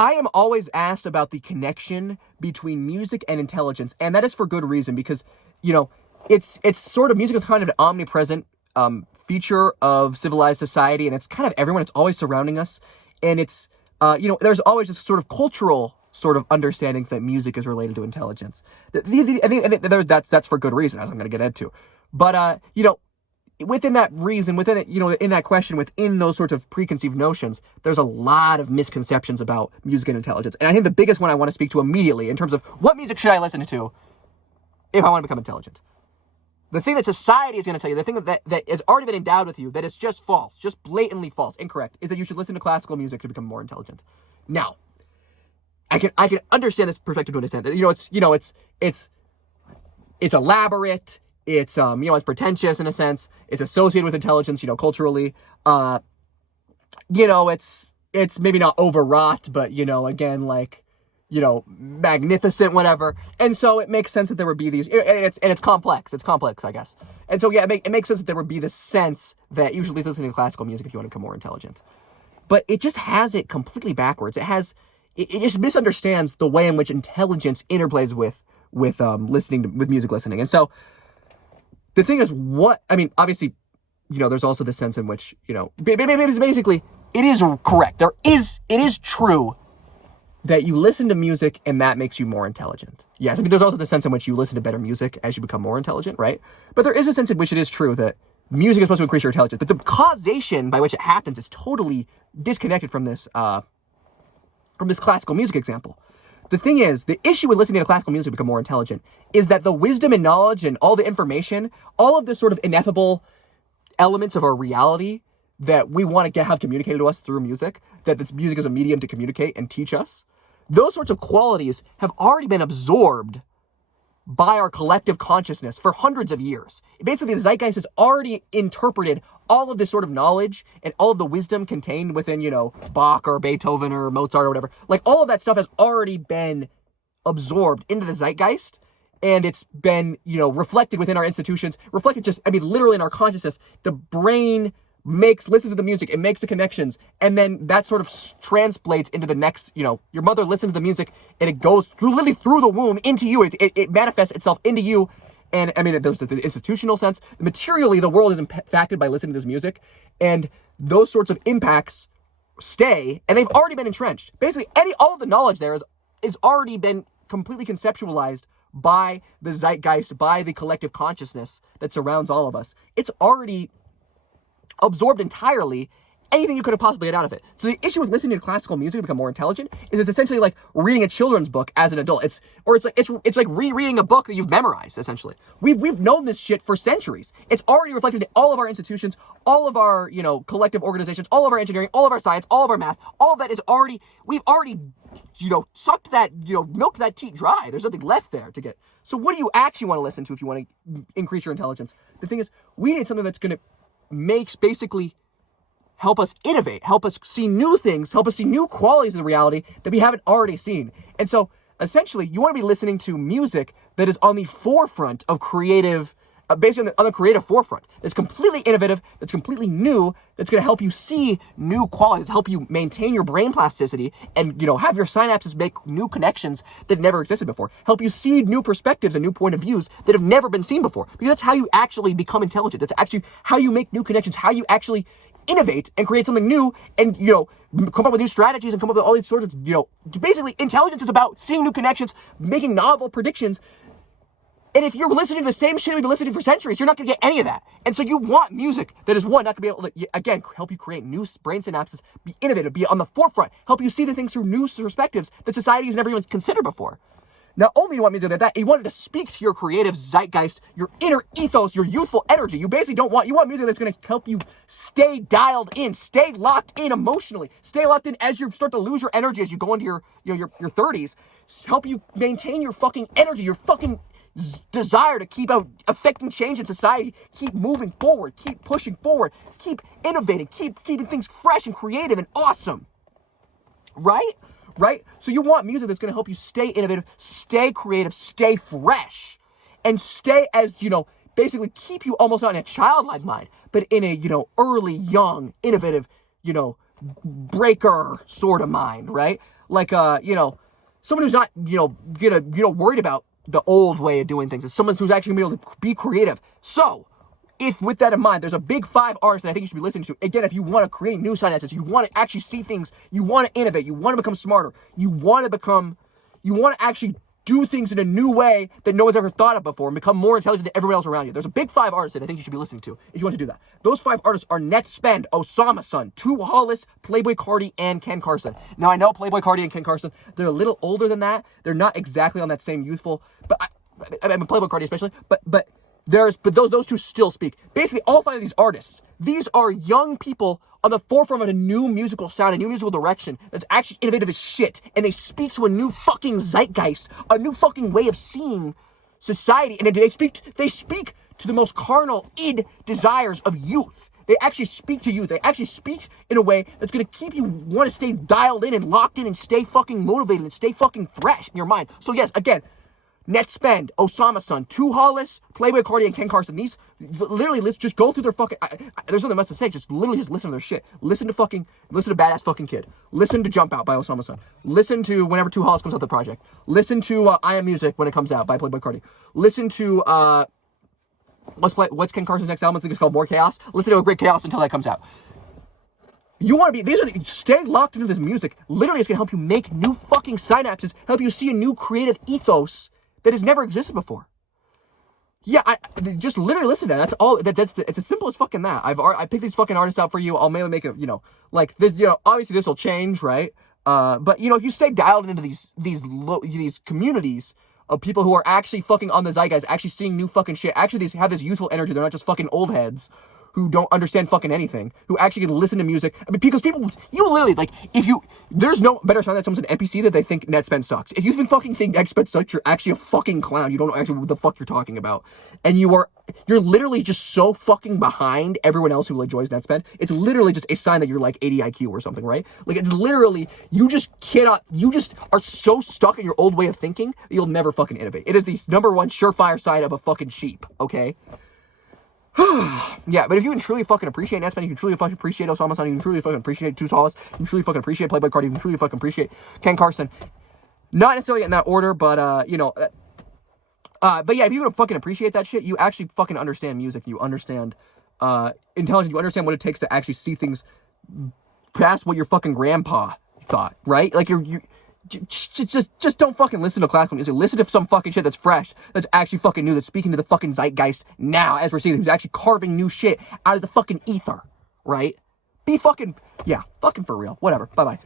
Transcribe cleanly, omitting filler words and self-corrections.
I am always asked about the connection between music and intelligence, and that is for good reason because, you know, it's sort of music is kind of an omnipresent feature of civilized society, and it's kind of everyone. It's always surrounding us, and it's there's always this sort of cultural sort of understandings that music is related to intelligence. That's for good reason, as I'm going to get into. But within that reason, within it, in that question, within those sorts of preconceived notions, there's a lot of misconceptions about music and intelligence. And I think the biggest one I want to speak to immediately in terms of what music should I listen to if I want to become intelligent. The thing that society is going to tell you, the thing that has already been endowed with you, that is just false, just blatantly false, incorrect, is that you should listen to classical music to become more intelligent. Now, I can understand this perspective to understand that, it's elaborate, it's it's pretentious in a sense, it's associated with intelligence, culturally. It's maybe not overwrought, but again, like, magnificent, whatever. And so it makes sense that there would be these, and it's complex, I guess. And so, yeah, it makes sense that there would be the sense that you should be listening to classical music if you want to become more intelligent. But it just has it completely backwards. It just misunderstands the way in which intelligence interplays with music listening. And so the thing is, obviously, there's also the sense in which, basically, it is correct. It is true that you listen to music and that makes you more intelligent. Yes, there's also the sense in which you listen to better music as you become more intelligent, right? But there is a sense in which it is true that music is supposed to increase your intelligence, but the causation by which it happens is totally disconnected from this classical music example. The thing is, the issue with listening to classical music to become more intelligent is that the wisdom and knowledge and all the information, all of the sort of ineffable elements of our reality that we want to have communicated to us through music, that this music is a medium to communicate and teach us, those sorts of qualities have already been absorbed by our collective consciousness for hundreds of years. Basically, the zeitgeist has already interpreted all of this sort of knowledge and all of the wisdom contained within, Bach or Beethoven or Mozart or whatever. Like, all of that stuff has already been absorbed into the zeitgeist, and it's been, reflected within our institutions, literally in our consciousness. The brain listens to the music, it makes the connections, and then that sort of translates into the next, your mother listens to the music, and it goes literally through the womb into you. It manifests itself into you. And there's the institutional sense. Materially, the world is impacted by listening to this music, and those sorts of impacts stay, and they've already been entrenched. Basically, all of the knowledge there is already been completely conceptualized by the zeitgeist, by the collective consciousness that surrounds all of us. It's already absorbed entirely anything you could have possibly get out of it. So the issue with listening to classical music to become more intelligent is it's essentially like reading a children's book as an adult. It's like rereading a book that you've memorized, essentially. We've known this shit for centuries. It's already reflected in all of our institutions, all of our, collective organizations, all of our engineering, all of our science, all of our math. All of that is we've already, sucked that, milked that teat dry. There's nothing left there to get. So what do you actually want to listen to if you want to increase your intelligence? The thing is, we need something that's going to basically help us innovate, help us see new things, help us see new qualities of the reality that we haven't already seen. And so, essentially, you want to be listening to music that is on the forefront of creative, basically on the creative forefront. That's completely innovative, that's completely new, that's going to help you see new qualities, help you maintain your brain plasticity, and, have your synapses make new connections that never existed before. Help you see new perspectives and new point of views that have never been seen before. Because that's how you actually become intelligent. That's actually how you make new connections, how you actually innovate and create something new, and come up with new strategies and come up with all these sorts of basically intelligence is about seeing new connections, making novel predictions. And if you're listening to the same shit we've been listening to for centuries, you're not going to get any of that. And so you want music that is, one, not going to be able to, again, help you create new brain synapses, be innovative, be on the forefront, help you see the things through new perspectives that society has never even considered before. Not only do you want music like that, you want it to speak to your creative zeitgeist, your inner ethos, your youthful energy. You basically you want music that's going to help you stay dialed in, stay locked in emotionally, stay locked in as you start to lose your energy as you go into your 30s. Help you maintain your fucking energy, your fucking desire to keep affecting change in society, keep moving forward, keep pushing forward, keep innovating, keep keeping things fresh and creative and awesome. Right? So you want music that's going to help you stay innovative, stay creative, stay fresh, and stay as, basically keep you almost not in a childlike mind, but in a, early, young, innovative, breaker sort of mind, right? Like, you know, someone who's not, worried about the old way of doing things. It's someone who's actually going to be able to be creative. So, if with that in mind, there's a big 5 artists that I think you should be listening to. Again, if you want to create new synapses, you want to actually see things, you want to innovate, you want to become smarter, you want to actually do things in a new way that no one's ever thought of before and become more intelligent than everyone else around you. There's a big 5 artists that I think you should be listening to if you want to do that. Those 5 artists are Netspend, Osama Sun, Tu Hollis, Playboi Carti, and Ken Carson. Now, I know Playboi Carti and Ken Carson, they're a little older than that. They're not exactly on that same youthful, but I mean, Playboi Carti especially, but those two still speak. Basically, all 5 of these artists, these are young people on the forefront of a new musical sound, a new musical direction that's actually innovative as shit, and they speak to a new fucking zeitgeist, a new fucking way of seeing society, and they speak to the most carnal id desires of youth. They actually speak to youth. They actually speak in a way that's gonna keep you want to stay dialed in and locked in and stay fucking motivated and stay fucking fresh in your mind. So yes, again, Netspend, Osama Sun, Tu Hollis, Playboi Carti, and Ken Carson. These, literally, let's just go through their fucking, there's nothing else to say, just listen to their shit. Listen to Badass Fucking Kid. Listen to Jump Out by Osama Sun. Listen to whenever Tu Hollis comes out the project. Listen to I Am Music when it comes out by Playboi Carti. Listen to, what's Ken Carson's next album? I think it's called More Chaos. Listen to A Great Chaos until that comes out. You want to be, stay locked into this music. Literally, it's going to help you make new fucking synapses, help you see a new creative ethos that has never existed before. Yeah, I just literally listen to that. That's all. It's as simple as fucking that. I picked these fucking artists out for you. I'll maybe make a, like this. Obviously this will change, right? But if you stay dialed into these communities of people who are actually fucking on the zeitgeist, actually seeing new fucking shit, actually have this youthful energy. They're not just fucking old heads who don't understand fucking anything, who actually can listen to music. I mean, because you literally, like, there's no better sign that someone's an NPC that they think Netspend sucks. If you think Netspend sucks, you're actually a fucking clown. You don't know actually what the fuck you're talking about. And you're literally just so fucking behind everyone else who, enjoys Netspend. It's literally just a sign that you're, 80 IQ or something, right? Like, it's literally, you just are so stuck in your old way of thinking that you'll never fucking innovate. It is the number one surefire sign of a fucking sheep, okay? Yeah, but if you can truly fucking appreciate Netspend, you can truly fucking appreciate Osama Sun, you can truly fucking appreciate Tu Hollis, you can truly fucking appreciate Playboi Carti, you can truly fucking appreciate Ken Carson. Not necessarily in that order, but but yeah, if you can fucking appreciate that shit, you actually fucking understand music, you understand intelligence, you understand what it takes to actually see things past what your fucking grandpa thought, right? Like you just don't fucking listen to classical music. Listen to some fucking shit that's fresh, that's actually fucking new, that's speaking to the fucking zeitgeist now, as we're seeing, who's actually carving new shit out of the fucking ether, right? Be fucking, yeah, fucking for real. Whatever. Bye-bye.